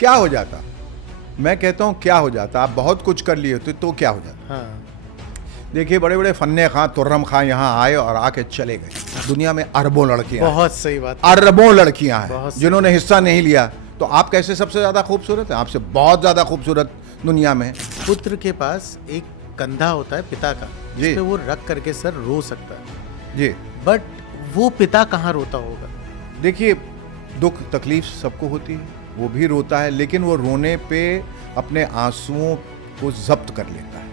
क्या हो जाता? मैं कहता हूँ क्या हो जाता? आप बहुत कुछ कर लिए होते तो क्या हो जाता? हाँ, देखिए, बड़े बड़े फन्ने खां, तुर्रम खां यहाँ आए और आके चले गए। दुनिया में अरबों लड़कियां हैं, बहुत सही बात। अरबों लड़कियां हैं बहुत सही। जिन्होंने हिस्सा नहीं लिया। तो आप कैसे सबसे ज्यादा खूबसूरत हैं? आपसे बहुत ज्यादा खूबसूरत दुनिया में है। पुत्र के पास एक कंधा होता है पिता का, जी। जिसपे वो रख करके सर रो सकता है, जी, बट वो पिता कहाँ रोता होगा? देखिए, दुख तकलीफ सबको होती है, वो भी रोता है, लेकिन वो रोने पे अपने आंसुओं को जब्त कर लेता है।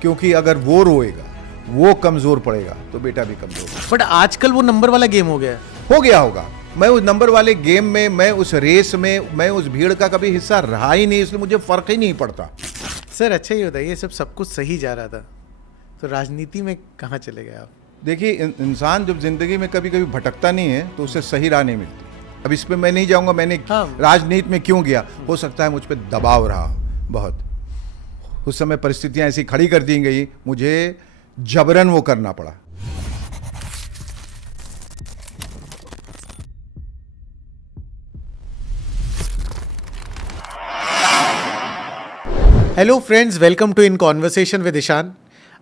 क्योंकि अगर वो रोएगा, वो कमजोर पड़ेगा तो बेटा भी कमजोर पड़ेगा। बट आजकल वो नंबर वाला गेम हो गया है। हो गया होगा। मैं उस नंबर वाले गेम में, मैं उस रेस में, मैं उस भीड़ का कभी हिस्सा रहा ही नहीं, इसलिए मुझे फर्क ही नहीं पड़ता। सर अच्छा ही बताइए, सब कुछ सही जा रहा था, तो राजनीति में कहाँ चले गए आप? देखिए, इंसान जब जिंदगी में कभी कभी भटकता नहीं है तो उसे सही राह नहीं मिलती। अब इस पे मैं नहीं जाऊंगा मैंने हाँ। राजनीति में क्यों गया। हो सकता है मुझ पे दबाव रहा बहुत, उस समय परिस्थितियां ऐसी खड़ी कर दी गई, मुझे जबरन वो करना पड़ा। Hello friends, welcome to in conversation with Ishan.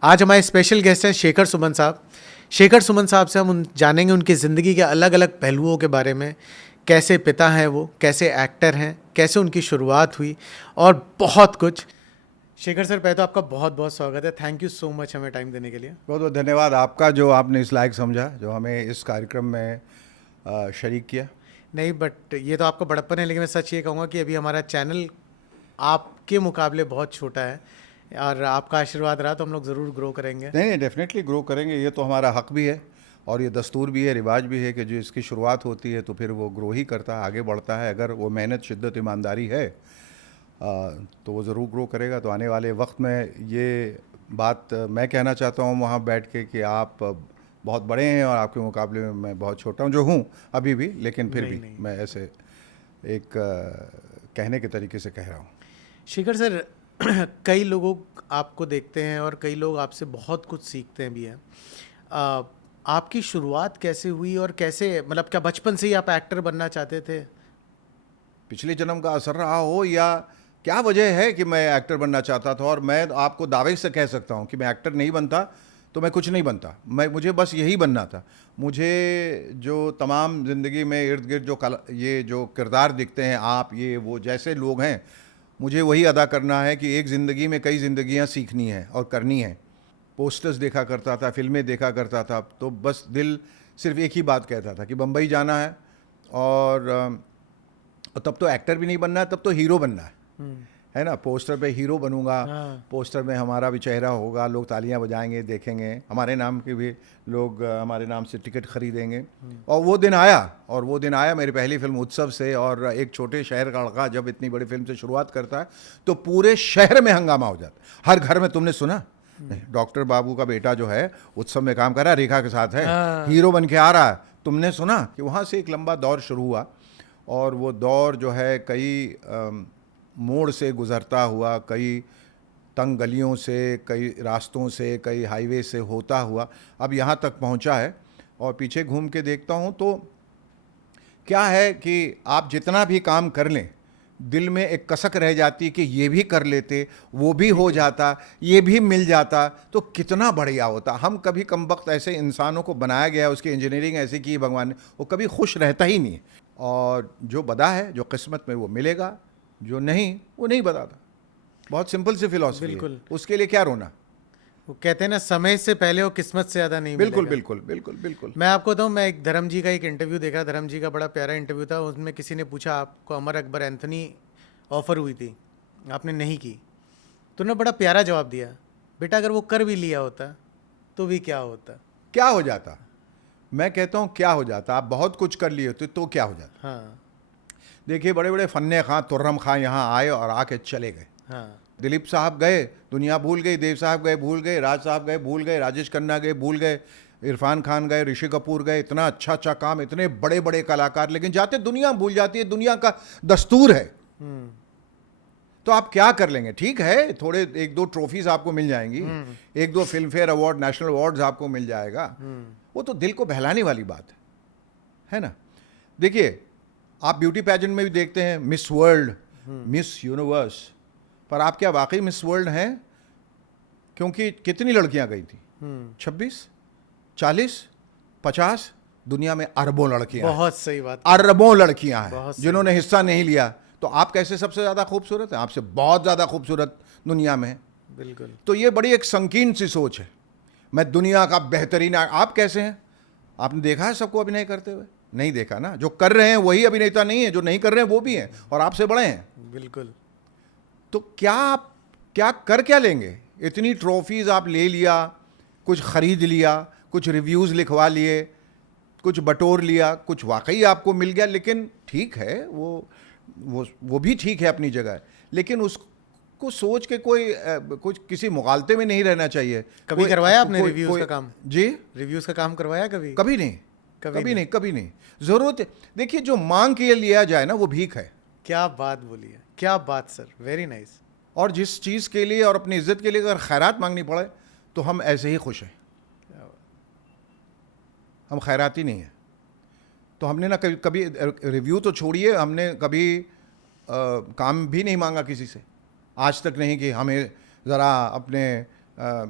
आज हमारे स्पेशल गेस्ट हैं शेखर सुमन साहब। शेखर सुमन साहब से हम जानेंगे उनकी ज़िंदगी के अलग अलग पहलुओं के बारे में, कैसे पिता हैं वो, कैसे एक्टर हैं, कैसे उनकी शुरुआत हुई और बहुत कुछ। शेखर सर, पहले तो आपका बहुत बहुत स्वागत है। थैंक यू सो मच हमें टाइम देने के लिए। बहुत बहुत धन्यवाद आपका, जो आपने इस लायक समझा, जो हमें इस कार्यक्रम में शरीक किया। नहीं, बट ये तो आपका बड़प्पन है, लेकिन मैं सच ये कहूँगा कि अभी हमारा चैनल आपके मुकाबले बहुत छोटा है और आपका आशीर्वाद रहा तो हम लोग ज़रूर ग्रो करेंगे। नहीं, डेफिनेटली ग्रो करेंगे। ये तो हमारा हक भी है और ये दस्तूर भी है, रिवाज भी है कि जो इसकी शुरुआत होती है तो फिर वो ग्रो ही करता है, आगे बढ़ता है। अगर वो मेहनत, शिद्दत, ईमानदारी है तो वो ज़रूर ग्रो करेगा। तो आने वाले वक्त में ये बात मैं कहना चाहता हूँ वहाँ बैठ के कि आप बहुत बड़े हैं और आपके मुकाबले में मैं बहुत छोटा हूँ, जो हूँ अभी भी, लेकिन फिर भी मैं ऐसे एक कहने के तरीके से कह रहा हूँ। शेखर सर, कई लोग आपको देखते हैं और कई लोग आपसे बहुत कुछ सीखते हैं भी हैं। आपकी शुरुआत कैसे हुई और कैसे, मतलब क्या बचपन से ही आप एक्टर बनना चाहते थे? पिछले जन्म का असर रहा हो या क्या वजह है कि मैं एक्टर बनना चाहता था। और मैं आपको दावे से कह सकता हूँ कि मैं एक्टर नहीं बनता तो मैं कुछ नहीं बनता। मुझे बस यही बनना था। मुझे जो तमाम ज़िंदगी में इर्द गिर्द ये जो किरदार दिखते हैं, आप ये वो जैसे लोग हैं, मुझे वही अदा करना है कि एक ज़िंदगी में कई ज़िंदगियाँ सीखनी हैं और करनी हैं। पोस्टर्स देखा करता था, फिल्में देखा करता था, तो बस दिल सिर्फ एक ही बात कहता था कि बम्बई जाना है और तब तो एक्टर भी नहीं बनना है, तब तो हीरो बनना है ना। पोस्टर पे हीरो बनूंगा। हाँ। पोस्टर में हमारा भी चेहरा होगा, लोग तालियां बजाएंगे, देखेंगे, हमारे नाम के भी लोग हमारे नाम से टिकट खरीदेंगे। और वो दिन आया, मेरी पहली फिल्म उत्सव से। और एक छोटे शहर का लड़का जब इतनी बड़ी फिल्म से शुरुआत करता है तो पूरे शहर में हंगामा हो जाता। हर घर में तुमने सुना, डॉक्टर बाबू का बेटा जो है उत्सव में काम कर रहा है, रेखा के साथ है, हीरो बन के आ रहा है, तुमने सुना। कि वहाँ से एक लंबा दौर शुरू हुआ और वो दौर जो है कई मोड़ से गुज़रता हुआ, कई तंग गलियों से, कई रास्तों से, कई हाईवे से होता हुआ अब यहाँ तक पहुँचा है। और पीछे घूम के देखता हूँ तो क्या है कि आप जितना भी काम कर लें, दिल में एक कसक रह जाती कि ये भी कर लेते, वो भी हो जाता, ये भी मिल जाता तो कितना बढ़िया होता। हम कभी कमबख्त ऐसे इंसानों को बनाया गया, उसकी इंजीनियरिंग ऐसी की भगवान ने, वो कभी खुश रहता ही नहीं। और जो बदा है, जो किस्मत में, वो मिलेगा, जो नहीं वो नहीं बताता। बहुत सिंपल सी फिलॉसफी है, बिल्कुल। उसके लिए क्या रोना। वो कहते हैं ना, समय से पहले वो किस्मत से ज़्यादा नहीं बिल्कुल मिलेगा। बिल्कुल बिल्कुल बिल्कुल। मैं आपको बताऊँ, मैं एक धर्म जी का एक इंटरव्यू देखा। धर्म जी का बड़ा प्यारा इंटरव्यू था। उसमें किसी ने पूछा, आपको अमर अकबर एंथनी ऑफर हुई थी, आपने नहीं की, तो उन्होंने बड़ा प्यारा जवाब दिया, बेटा अगर वो कर भी लिया होता तो भी क्या होता। क्या हो जाता? मैं कहता हूँ क्या हो जाता? आप बहुत कुछ कर लिए होते तो क्या हो जाता। हाँ। देखिए, बड़े बड़े फन्ने खां, तुर्रम खां यहाँ आए और आके चले गए। हाँ। दिलीप साहब गए, दुनिया भूल गई। देव साहब गए, भूल गए। राज साहब गए, भूल गए। राजेश खन्ना गए, भूल गए। इरफान खान गए, ऋषि कपूर गए। इतना अच्छा अच्छा काम, इतने बड़े बड़े कलाकार, लेकिन जाते दुनिया भूल जाती है। दुनिया का दस्तूर है। तो आप क्या कर लेंगे? ठीक है, थोड़े एक दो ट्रॉफीज आपको मिल जाएंगी, एक दो film fair award, national awards आपको मिल जाएगा। वो तो दिल को बहलाने वाली बात है ना। देखिए, आप ब्यूटी पैजेंट में भी देखते हैं, मिस वर्ल्ड, मिस यूनिवर्स, पर आप क्या वाकई मिस वर्ल्ड हैं? क्योंकि कितनी लड़कियां गई थी? 26, 40, 50? दुनिया में अरबों लड़कियां हैं। बहुत सही बात। अरबों लड़कियां हैं बहुत सही। जिन्होंने हिस्सा नहीं लिया। तो आप कैसे सबसे ज़्यादा खूबसूरत हैं? आपसे बहुत ज़्यादा खूबसूरत दुनिया में है। बिल्कुल। तो ये बड़ी एक संकीर्ण सी सोच है, मैं दुनिया का बेहतरीन। आप कैसे हैं? आपने देखा है सबको अभिनय करते हुए? नहीं देखा ना। जो कर रहे हैं वही अभिनेता नहीं है, जो नहीं कर रहे हैं वो भी हैं और आपसे बड़े हैं। बिल्कुल। तो क्या आप क्या लेंगे? इतनी ट्रॉफीज आप ले लिया, कुछ खरीद लिया, कुछ रिव्यूज़ लिखवा लिए, कुछ बटोर लिया, कुछ वाकई आपको मिल गया। लेकिन ठीक है, वो भी ठीक है अपनी जगह, लेकिन उसको सोच के कुछ किसी मुगालते में नहीं रहना चाहिए। कभी करवाया आपने रिव्यूज का काम? जी, रिव्यूज का काम करवाया कभी? कभी नहीं, कभी नहीं। जरूरत, देखिए, जो मांग के लिया जाए ना वो भीख है। क्या बात बोली है, क्या बात सर, वेरी नाइस। और जिस चीज़ के लिए और अपनी इज्जत के लिए अगर खैरात मांगनी पड़े तो हम ऐसे ही खुश हैं। हम खैराती नहीं हैं। तो हमने ना कभी रिव्यू तो छोड़िए, हमने कभी काम भी नहीं मांगा किसी से आज तक नहीं कि हमें ज़रा अपने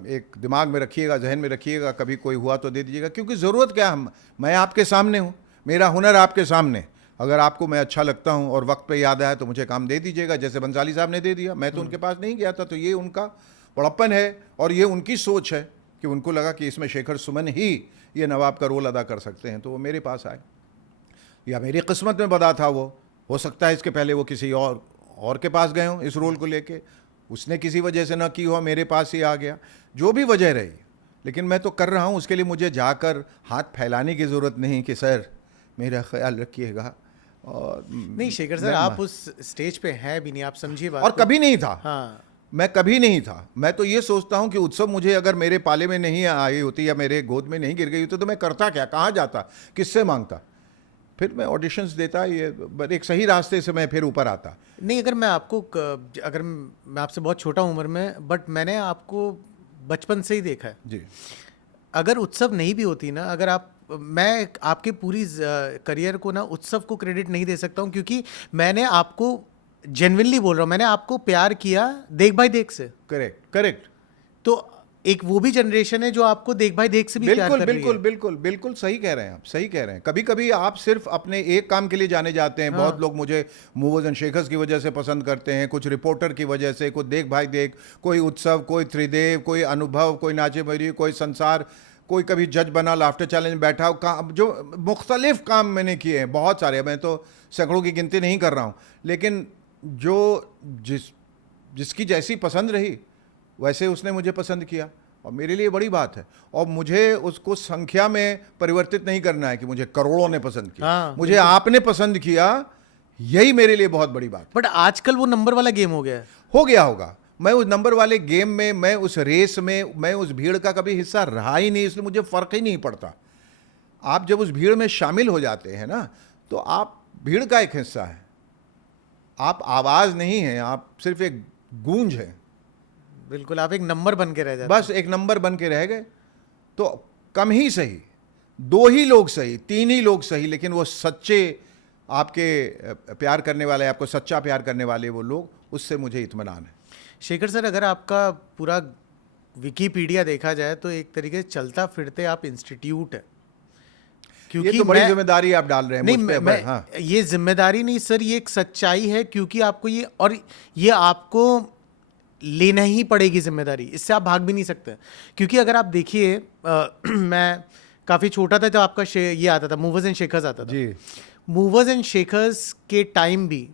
एक दिमाग में रखिएगा, जहन में रखिएगा, कभी कोई हुआ तो दे दीजिएगा। क्योंकि ज़रूरत क्या है, मैं आपके सामने हूँ, मेरा हुनर आपके सामने। अगर आपको मैं अच्छा लगता हूँ और वक्त पे याद आया तो मुझे काम दे दीजिएगा, जैसे बंसाली साहब ने दे दिया। मैं तो उनके पास नहीं गया था, तो ये उनका बड़प्पन है और ये उनकी सोच है कि उनको लगा कि इसमें शेखर सुमन ही ये नवाब का रोल अदा कर सकते हैं, तो वो मेरे पास आए। या मेरी किस्मत में बदा था वो, हो सकता है इसके पहले वो किसी और के पास गए हों इस रोल को लेके, उसने किसी वजह से ना की हो, मेरे पास ही आ गया। जो भी वजह रही, लेकिन मैं तो कर रहा हूँ। उसके लिए मुझे जाकर हाथ फैलाने की ज़रूरत नहीं कि सर मेरा ख्याल रखिएगा। और नहीं शेखर सर, आप उस स्टेज पे हैं भी नहीं, आप समझिए बात। और कभी नहीं था। हाँ, मैं कभी नहीं था। मैं तो ये सोचता हूँ कि उत्सव मुझे अगर मेरे पाले में नहीं आई होती या मेरे गोद में नहीं गिर गई होती तो मैं करता क्या, कहाँ जाता, किससे मांगता? फिर मैं ऑडिशंस देता, ये एक सही रास्ते से मैं फिर ऊपर आता। नहीं, अगर मैं आपसे बहुत छोटा हूँ उम्र में, बट मैंने आपको बचपन से ही देखा है जी। अगर उत्सव नहीं भी होती ना, मैं आपके पूरी करियर को ना उत्सव को क्रेडिट नहीं दे सकता हूँ, क्योंकि मैंने आपको जेन्युइनली बोल रहा हूँ, मैंने आपको प्यार किया देख भाई देख से। करेक्ट। तो एक वो भी जनरेशन है जो आपको देख भाई देख से भी प्यार कर रही है। बिल्कुल सही कह रहे हैं आप, सही कह रहे हैं। कभी कभी आप सिर्फ अपने एक काम के लिए जाने जाते हैं। बहुत लोग मुझे मूवर्स एंड शेखर्स की वजह से पसंद करते हैं, कुछ रिपोर्टर की वजह से, कुछ देख भाई देख, कोई उत्सव, कोई त्रिदेव, कोई अनुभव, कोई नाचे मयूरी, कोई संसार, कोई कभी जज बना, लाफ्टर चैलेंज में बैठा, जो मुख्तलिफ काम मैंने किए हैं बहुत सारे, मैं तो सैकड़ों की गिनती नहीं कर रहा हूँ। लेकिन जिसकी जैसी पसंद रही वैसे उसने मुझे पसंद किया, और मेरे लिए बड़ी बात है। और मुझे उसको संख्या में परिवर्तित नहीं करना है कि मुझे करोड़ों ने पसंद किया। हाँ, मुझे आपने पसंद किया, यही मेरे लिए बहुत बड़ी बात। बट आजकल वो नंबर वाला गेम हो गया है। हो गया होगा। मैं उस नंबर वाले गेम में, मैं उस रेस में, मैं उस भीड़ का कभी हिस्सा रहा ही नहीं, इसलिए मुझे फ़र्क ही नहीं पड़ता। आप जब उस भीड़ में शामिल हो जाते हैं ना, तो आप भीड़ का एक हिस्सा है। आप आवाज़ नहीं हैं, आप सिर्फ एक गूंज हैं। बिल्कुल, आप एक नंबर बन के रह जाते बस एक नंबर बन के रह गए। तो कम ही सही, 2 ही लोग सही, 3 ही लोग सही, लेकिन वो सच्चे आपके प्यार करने वाले, आपको सच्चा प्यार करने वाले वो लोग, उससे मुझे इत्मीनान है। शेखर सर, अगर आपका पूरा विकीपीडिया देखा जाए तो एक तरीके से चलता फिरते आप इंस्टीट्यूट है। क्योंकि ये तो बड़ी जिम्मेदारी आप डाल रहे हैं मुझ पे। हाँ। ये जिम्मेदारी नहीं सर, ये एक सच्चाई है, क्योंकि आपको ये आपको लेना ही पड़ेगी जिम्मेदारी, इससे आप भाग भी नहीं सकते। क्योंकि अगर आप देखिए, मैं काफ़ी छोटा था जब आपका ये आता था, मूवर्स एंड शेखर्स आता था जी। मूवर्स एंड शेखर्स के टाइम भी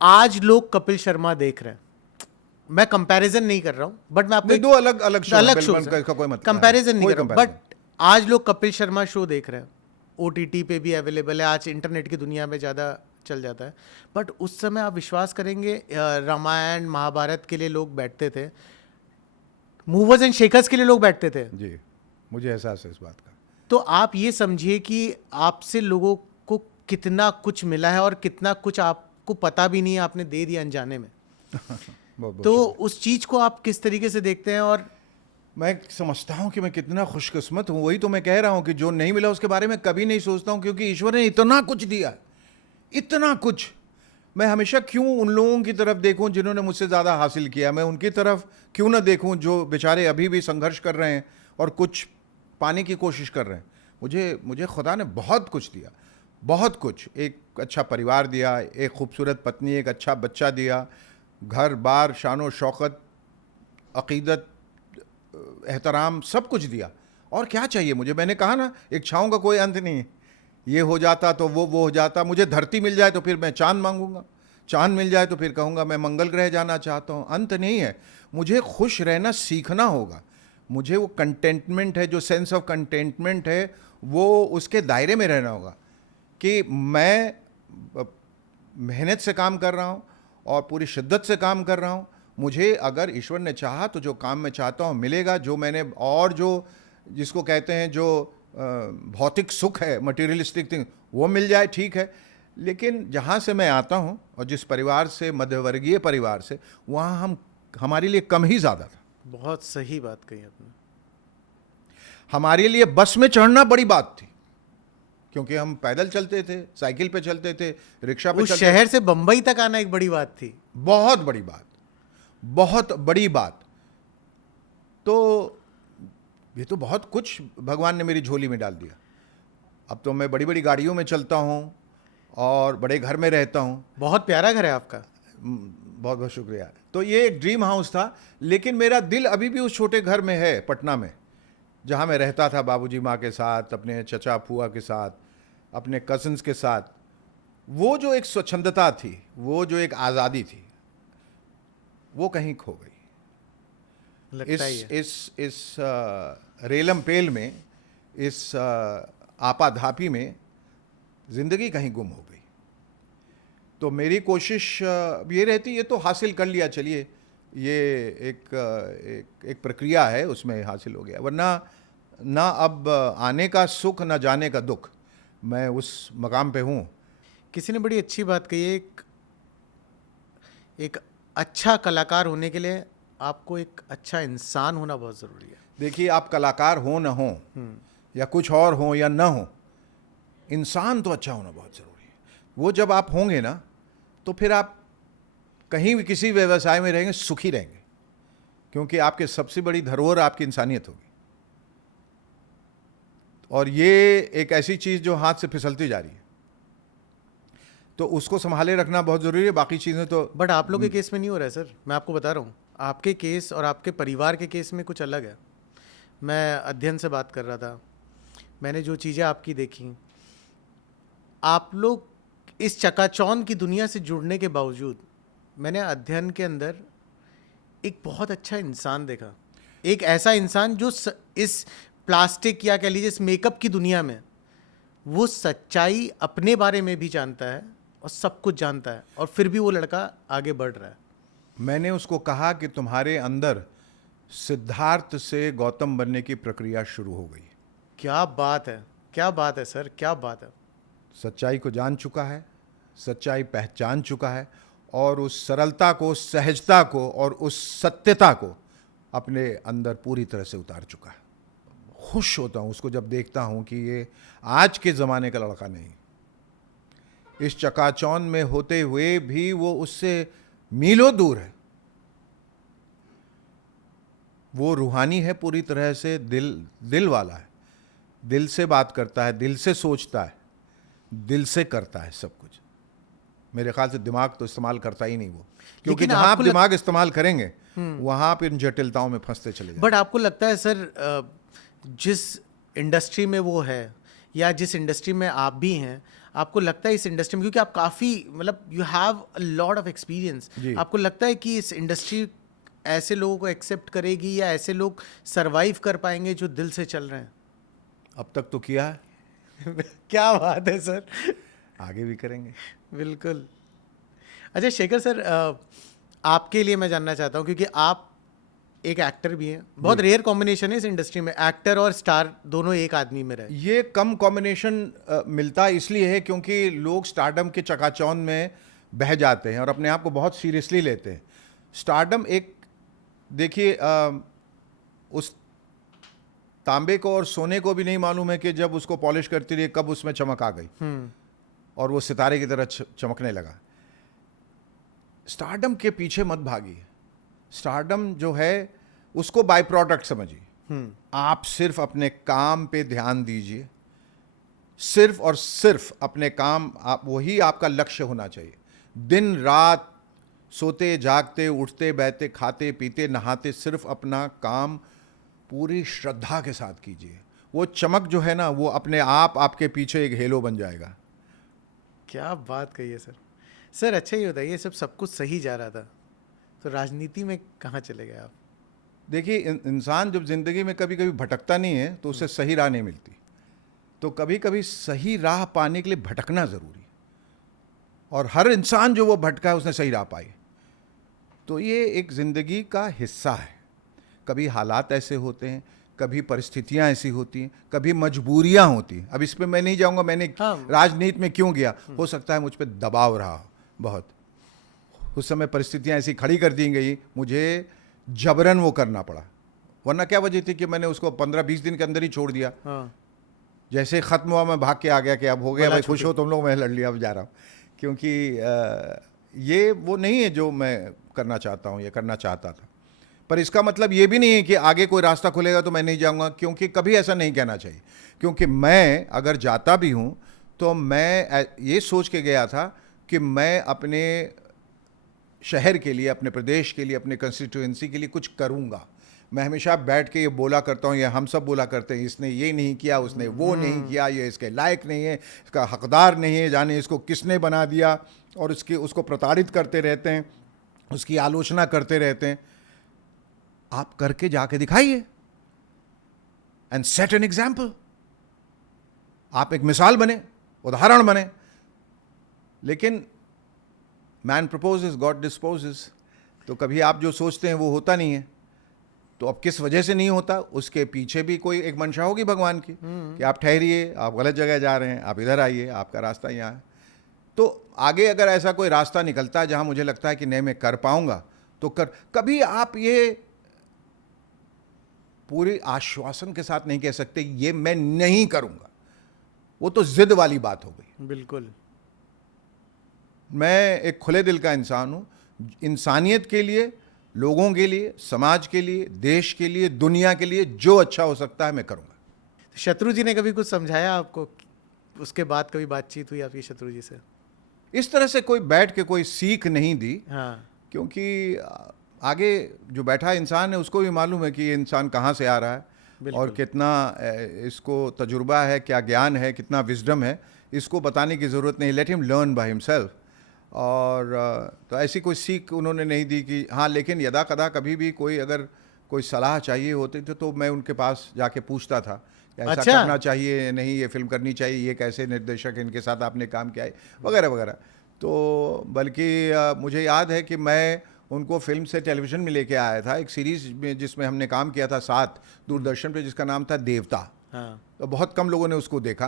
आज लोग कपिल शर्मा देख रहे हैं। मैं कंपैरिजन नहीं कर रहा हूं, बट मैं आपको 2 अलग शो का कोई मतलब कंपैरिजन नहीं कर रहा हूं, बट आज लोग कपिल शर्मा शो देख रहे हैं, OTT पे भी अवेलेबल है, आज इंटरनेट की दुनिया में ज़्यादा चल जाता है। बट उस समय आप विश्वास करेंगे, रामायण महाभारत के लिए लोग बैठते थे, मूवर्स एंड शेखर्स के लिए लोग बैठते थे। जी, मुझे एहसास है इस बात का। तो आप ये समझिए कि आपसे लोगों को कितना कुछ मिला है और कितना कुछ आपको पता भी नहीं है, आपने दे दिया अनजाने में। तो उस चीज़ को आप किस तरीके से देखते हैं? और मैं समझता हूँ कि मैं कितना खुशकिस्मत हूँ। वही तो मैं कह रहा हूँ कि जो नहीं मिला उसके बारे में कभी नहीं सोचता हूँ, क्योंकि ईश्वर ने इतना कुछ दिया, इतना कुछ। मैं हमेशा क्यों उन लोगों की तरफ देखूं जिन्होंने मुझसे ज़्यादा हासिल किया, मैं उनकी तरफ क्यों ना देखूं जो बेचारे अभी भी संघर्ष कर रहे हैं और कुछ पाने की कोशिश कर रहे हैं। मुझे खुदा ने बहुत कुछ दिया, बहुत कुछ। एक अच्छा परिवार दिया, एक खूबसूरत पत्नी, एक अच्छा बच्चा दिया, घर बार, शानो शौकत, अक़ीदत, एहतराम, सब कुछ दिया। और क्या चाहिए मुझे? मैंने कहा ना, इच्छाओं का कोई अंत नहीं है। ये हो जाता तो वो हो जाता। मुझे धरती मिल जाए तो फिर मैं चांद मांगूंगा, चांद मिल जाए तो फिर कहूँगा मैं मंगल ग्रह जाना चाहता हूँ। अंत नहीं है। मुझे खुश रहना सीखना होगा। मुझे वो कंटेंटमेंट है, जो सेंस ऑफ कंटेंटमेंट है, वो उसके दायरे में रहना होगा कि मैं मेहनत से काम कर रहा हूँ और पूरी शिद्दत से काम कर रहा हूँ। मुझे अगर ईश्वर ने चाहा तो जो काम मैं चाहता हूँ मिलेगा। जो मैंने, और जो जिसको कहते हैं जो भौतिक सुख है, मटेरियलिस्टिक थिंग, वो मिल जाए ठीक है। लेकिन जहाँ से मैं आता हूँ और जिस परिवार से, मध्यवर्गीय परिवार से, वहाँ हमारे लिए कम ही ज़्यादा था। बहुत सही बात कही आपने। हमारे लिए बस में चढ़ना बड़ी बात थी, क्योंकि हम पैदल चलते थे, साइकिल पे चलते थे, रिक्शा पे उस चलते शहर से बंबई तक आना एक बड़ी बात थी। बहुत बड़ी बात, बहुत बड़ी बात। तो ये तो बहुत कुछ भगवान ने मेरी झोली में डाल दिया। अब तो मैं बड़ी बड़ी गाड़ियों में चलता हूँ और बड़े घर में रहता हूँ। बहुत प्यारा घर है आपका। बहुत बहुत शुक्रिया। तो ये एक ड्रीम हाउस था, लेकिन मेरा दिल अभी भी उस छोटे घर में है, पटना में, जहाँ मैं रहता था बाबूजी माँ के साथ, अपने चचा फूआ के साथ, अपने कज़न्स के साथ। वो जो एक स्वच्छंदता थी, वो जो एक आज़ादी थी, वो कहीं खो गई। लगता ही है। इस रेलम पेल में, इस आपाधापी में ज़िंदगी कहीं गुम हो गई। तो मेरी कोशिश ये रहती, ये तो हासिल कर लिया, चलिए ये एक प्रक्रिया है, उसमें हासिल हो गया, वरना ना अब आने का सुख ना जाने का दुख। मैं उस मकाम पे हूँ। किसी ने बड़ी अच्छी बात कही है, एक अच्छा कलाकार होने के लिए आपको एक अच्छा इंसान होना बहुत ज़रूरी है। देखिए, आप कलाकार हो ना हो, या कुछ और हो या ना हो, इंसान तो अच्छा होना बहुत ज़रूरी है। वो जब आप होंगे ना, तो फिर आप कहीं भी किसी व्यवसाय में रहेंगे, सुखी रहेंगे, क्योंकि आपके सबसे बड़ी धरोहर आपकी इंसानियत होगी। और ये एक ऐसी चीज़ जो हाथ से फिसलती जा रही है, तो उसको संभाले रखना बहुत ज़रूरी है। बाकी चीज़ें तो, बट आप लोग के केस में नहीं हो रहा है सर। मैं आपको बता रहा हूँ, आपके केस और आपके परिवार के केस में कुछ अलग है। मैं अध्ययन से बात कर रहा था, मैंने जो चीज़ें आपकी देखी, आप लोग इस चकाचौंध की दुनिया से जुड़ने के बावजूद मैंने अध्ययन के अंदर एक बहुत अच्छा इंसान देखा। एक ऐसा इंसान जो इस प्लास्टिक या कह लीजिए इस मेकअप की दुनिया में वो सच्चाई अपने बारे में भी जानता है और सब कुछ जानता है, और फिर भी वो लड़का आगे बढ़ रहा है। मैंने उसको कहा कि तुम्हारे अंदर सिद्धार्थ से गौतम बनने की प्रक्रिया शुरू हो गई। क्या बात है, क्या बात है सर, क्या बात है। सच्चाई को जान चुका है, सच्चाई पहचान चुका है, और उस सरलता को, सहजता को और उस सत्यता को अपने अंदर पूरी तरह से उतार चुका है। खुश होता हूँ उसको जब देखता हूँ कि ये आज के ज़माने का लड़का नहीं, इस चकाचौंध में होते हुए भी वो उससे मीलों दूर है। वो रूहानी है पूरी तरह से, दिल वाला है, दिल से बात करता है, दिल से सोचता है, दिल से करता है सब कुछ। मेरे ख्याल से दिमाग तो इस्तेमाल करता ही नहीं वो, क्योंकि जहां आप दिमाग इस्तेमाल करेंगे वहां आप इन जटिलताओं में फंसते चले जाएंगे। बट आपको लगता है सर, जिस इंडस्ट्री में वो है या जिस इंडस्ट्री में आप भी हैं, आपको लगता है इस इंडस्ट्री में, क्योंकि आप काफ़ी, मतलब you have a lot of experience, आपको लगता है कि इस इंडस्ट्री ऐसे लोगों को एक्सेप्ट करेगी या ऐसे लोग सरवाइव कर पाएंगे जो दिल से चल रहे हैं? अब तक तो किया है। क्या बात है सर, आगे भी करेंगे। बिल्कुल। अच्छा शेखर सर, आपके लिए मैं जानना चाहता हूँ, क्योंकि आप एक एक्टर भी हैं, बहुत रेयर कॉम्बिनेशन है इस इंडस्ट्री में, एक्टर और स्टार दोनों एक आदमी में रहे। ये कम कॉम्बिनेशन मिलता इसलिए है क्योंकि लोग स्टारडम के चकाचौंध में बह जाते हैं और अपने आप को बहुत सीरियसली लेते हैं। स्टारडम एक, देखिए, उस तांबे को और सोने को भी नहीं मालूम है कि जब उसको पॉलिश करती रही कब उसमें चमक आ गई और वो सितारे की तरह चमकने लगा। स्टारडम के पीछे मत भागिए। स्टारडम जो है उसको बाय प्रोडक्ट समझिए। आप सिर्फ अपने काम पे ध्यान दीजिए, सिर्फ और सिर्फ अपने काम, आप वही आपका लक्ष्य होना चाहिए। दिन रात सोते जागते उठते बैठते खाते पीते नहाते सिर्फ अपना काम पूरी श्रद्धा के साथ कीजिए। वो चमक जो है ना, वो अपने आप आपके पीछे एक हेलो बन जाएगा। क्या बात कही है सर। सर अच्छा ये बताइए, सब कुछ सही जा रहा था तो राजनीति में कहाँ चले गए आप? देखिए, इंसान जब ज़िंदगी में कभी कभी भटकता नहीं है तो उसे सही राह नहीं मिलती। तो कभी कभी सही राह पाने के लिए भटकना ज़रूरी है, और हर इंसान जो वो भटका है उसने सही राह पाई। तो ये एक ज़िंदगी का हिस्सा है। कभी हालात ऐसे होते हैं, कभी परिस्थितियां ऐसी होती हैं, कभी मजबूरियां होती हैं। अब इस पे मैं नहीं जाऊंगा, मैंने राजनीति में क्यों गया। हो सकता है मुझ पे दबाव रहा बहुत, उस समय परिस्थितियां ऐसी खड़ी कर दी गई, मुझे जबरन वो करना पड़ा। वरना क्या वजह थी कि मैंने उसको 15-20 दिन के अंदर ही छोड़ दिया। जैसे ख़त्म हुआ मैं भाग के आ गया कि अब हो गया भाई, खुश हो तुम लोग, मैं लड़ लिया, अब जा रहा हूँ। क्योंकि ये वो नहीं है जो मैं करना चाहता हूँ या करना चाहता था। पर इसका मतलब ये भी नहीं है कि आगे कोई रास्ता खुलेगा तो मैं नहीं जाऊँगा, क्योंकि कभी ऐसा नहीं कहना चाहिए। क्योंकि मैं अगर जाता भी हूँ तो मैं ये सोच के गया था कि मैं अपने शहर के लिए, अपने प्रदेश के लिए, अपने कंस्टिट्यूएंसी के लिए कुछ करूँगा। मैं हमेशा बैठ के ये बोला करता हूँ, या हम सब बोला करते हैं, इसने ये नहीं किया, उसने वो नहीं किया, ये इसके लायक नहीं है, इसका हकदार नहीं है, जाने इसको किसने बना दिया, और उसको प्रताड़ित करते रहते हैं, उसकी आलोचना करते रहते हैं। आप करके जाके दिखाइए एंड सेट एन एग्जाम्पल। आप एक मिसाल बने, उदाहरण बने। लेकिन मैन प्रपोजेस, गॉड डिस्पोजेस। तो कभी आप जो सोचते हैं वो होता नहीं है। तो अब किस वजह से नहीं होता, उसके पीछे भी कोई एक मंशा होगी भगवान की कि आप ठहरिए, आप गलत जगह जा रहे हैं, आप इधर आइए, आपका रास्ता यहाँ है। तो आगे अगर ऐसा कोई रास्ता निकलता है जहाँ मुझे लगता है कि नहीं मैं कर पाऊंगा तो कभी आप ये पूरे आश्वासन के साथ नहीं कह सकते ये मैं नहीं करूंगा। वो तो जिद वाली बात हो गई। बिल्कुल। मैं एक खुले दिल का इंसान हूँ। इंसानियत के लिए, लोगों के लिए, समाज के लिए, देश के लिए, दुनिया के लिए जो अच्छा हो सकता है मैं करूँगा। शत्रु जी ने कभी कुछ समझाया आपको? उसके बाद कभी बातचीत हुई आपकी शत्रु जी से? इस तरह से कोई बैठ के कोई सीख नहीं दी। हाँ। क्योंकि आगे जो बैठा इंसान है उसको भी मालूम है कि ये इंसान कहाँ से आ रहा है और कितना इसको तजुर्बा है, क्या ज्ञान है, कितना विजडम है। इसको बताने की ज़रूरत नहीं, let him learn by himself. और तो ऐसी कोई सीख उन्होंने नहीं दी कि हाँ, लेकिन यदा कदा कभी भी कोई अगर कोई सलाह चाहिए होती थी तो मैं उनके पास जाके पूछता था ऐसा अच्छा? करना चाहिए, नहीं ये फिल्म करनी चाहिए, ये कैसे निर्देशक इनके साथ आपने काम किया है, वगैरह वगैरह। तो बल्कि मुझे याद है कि मैं उनको फिल्म से टेलीविज़न में लेके आया था, एक सीरीज़ में जिसमें हमने काम किया था साथ दूरदर्शन पे, जिसका नाम था देवता। हाँ। तो बहुत कम लोगों ने उसको देखा।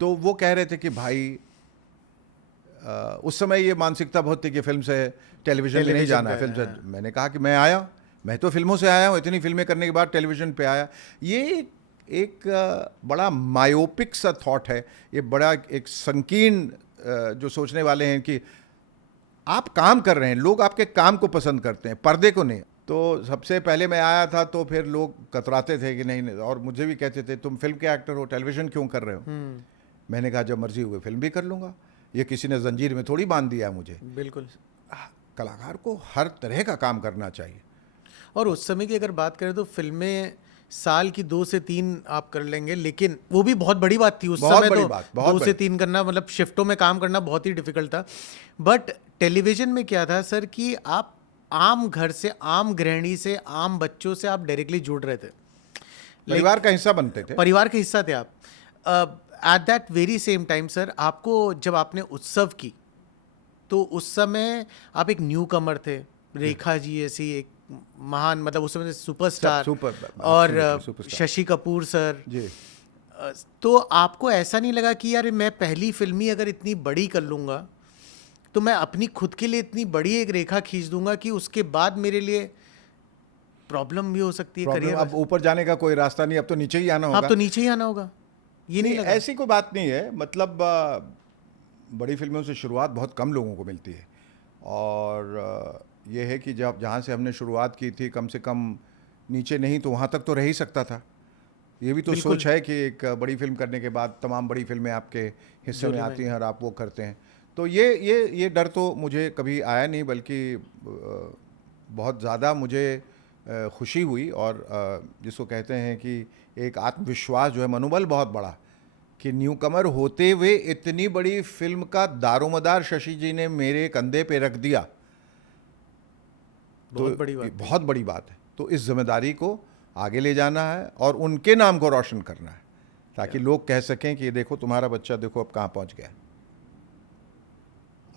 तो वो कह रहे थे कि भाई उस समय ये मानसिकता बहुत थी कि फिल्म से टेलीविज़न में नहीं जाना है, फिल्म से। मैंने कहा कि मैं आया, मैं तो फिल्मों से आया हूँ, इतनी फिल्में करने के बाद टेलीविज़न पे आया। ये एक बड़ा मायोपिक सा थॉट है, ये बड़ा एक संकीर्ण जो सोचने वाले हैं कि आप काम कर रहे हैं, लोग आपके काम को पसंद करते हैं, पर्दे को नहीं। तो सबसे पहले मैं आया था तो फिर लोग कतराते थे कि नहीं, और मुझे भी कहते थे तुम फिल्म के एक्टर हो, टेलीविज़न क्यों कर रहे हो। मैंने कहा जब मर्जी हुए फिल्म भी कर लूँगा, ये किसी ने जंजीर में थोड़ी बांध दिया है मुझे। बिल्कुल। कलाकार को हर तरह का काम करना चाहिए। और उस समय की अगर बात करें तो फिल्में साल की 2 से 3 आप कर लेंगे, लेकिन वो भी बहुत बड़ी बात थी उस समय। तो 2 से 3 करना मतलब शिफ्टों में काम करना बहुत ही डिफिकल्ट था। बट टेलीविज़न में क्या था सर कि आप आम घर से, आम गृहिणी से, आम बच्चों से आप डायरेक्टली जुड़ रहे थे, परिवार का हिस्सा बनते थे, परिवार के हिस्सा थे आप। At that very same time sir, आपको जब आपने उत्सव की तो उस समय आप एक न्यू कमर थे। रेखा जी ऐसी एक महान, मतलब उस समय सुपरस्टार, और शशि कपूर सर जी। तो आपको ऐसा नहीं लगा कि यार मैं पहली फिल्म ही अगर इतनी बड़ी कर लूँगा तो मैं अपनी खुद के लिए इतनी बड़ी एक रेखा खींच दूंगा कि उसके बाद मेरे लिए प्रॉब्लम भी हो सकती है करियर। अब ऊपर जाने का कोई रास्ता नहीं, अब तो नीचे ही आना होगा। अब तो नीचे ही आना होगा, ये नहीं लगा? ऐसी कोई बात नहीं है। मतलब बड़ी फिल्मों से शुरुआत बहुत कम लोगों को मिलती है, और ये है कि जब जहाँ से हमने शुरुआत की थी कम से कम नीचे नहीं तो वहाँ तक तो रह ही सकता था। ये भी तो बिल्कुल। सोच है कि एक बड़ी फिल्म करने के बाद तमाम बड़ी फिल्में आपके हिस्से में जोली आती में। हैं और आप वो करते हैं। तो ये डर तो मुझे कभी आया नहीं, बल्कि बहुत ज़्यादा मुझे खुशी हुई, और जिसको कहते हैं कि एक आत्मविश्वास जो है, मनोबल बहुत बड़ा, कि न्यू कमर होते हुए इतनी बड़ी फिल्म का दारोमदार शशि जी ने मेरे कंधे पे रख दिया। बहुत तो बड़ी बात ये है। बहुत बड़ी बात है। तो इस जिम्मेदारी को आगे ले जाना है और उनके नाम को रोशन करना है, ताकि लोग कह सकें कि ये देखो तुम्हारा बच्चा देखो अब कहाँ पहुँच गया।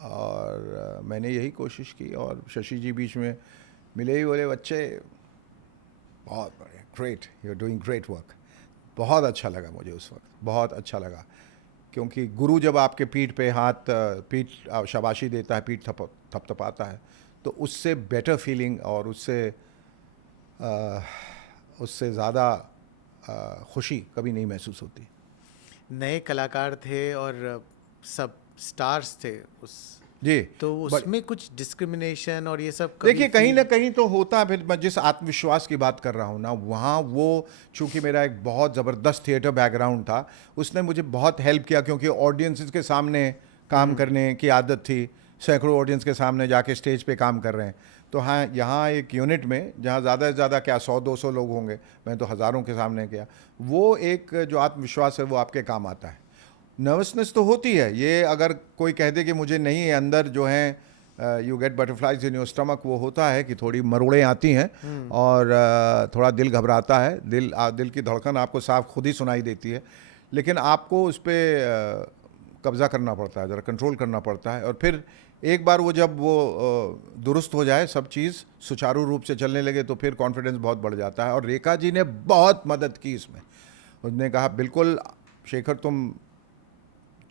और मैंने यही कोशिश की, और शशि जी बीच में मिले ही, बोले बच्चे बहुत बढ़िया, great, you are doing great work. बहुत अच्छा लगा मुझे उस वक्त, बहुत अच्छा लगा, क्योंकि गुरु जब आपके पीठ शाबाशी देता है, पीठ थपथपाता है, तो उससे बेटर फीलिंग और उससे ज़्यादा खुशी कभी नहीं महसूस होती। नए कलाकार थे और सब स्टार्स थे उस, जी। तो उसमें कुछ डिस्क्रिमिनेशन और ये सब कभी देखिए, कहीं feel- ना कहीं तो होता है। फिर मैं जिस आत्मविश्वास की बात कर रहा हूँ ना, वहाँ वो, चूंकि मेरा एक बहुत ज़बरदस्त थिएटर बैकग्राउंड था, उसने मुझे बहुत हेल्प किया, क्योंकि ऑडियंसेस के सामने काम करने की आदत थी, सैकड़ों ऑडियंस के सामने जाके स्टेज पे काम कर रहे हैं। तो हाँ, यहाँ एक यूनिट में जहाँ ज़्यादा से ज़्यादा क्या 100-200 लोग होंगे, मैं तो हज़ारों के सामने किया, वो एक जो आत्मविश्वास है वो आपके काम आता है। नर्वसनेस तो होती है, ये अगर कोई कह दे कि मुझे नहीं है, अंदर जो है you get butterflies in your stomach, वो होता है कि थोड़ी मरोड़ें आती हैं, और थोड़ा दिल घबराता है, दिल की धड़कन आपको साफ खुद ही सुनाई देती है, लेकिन आपको उस पर कब्ज़ा करना पड़ता है, ज़रा कंट्रोल करना पड़ता है, और फिर एक बार वो जब वो दुरुस्त हो जाए, सब चीज़ सुचारू रूप से चलने लगे, तो फिर कॉन्फिडेंस बहुत बढ़ जाता है। और रेखा जी ने बहुत मदद की इसमें। उन्होंने कहा बिल्कुल शेखर, तुम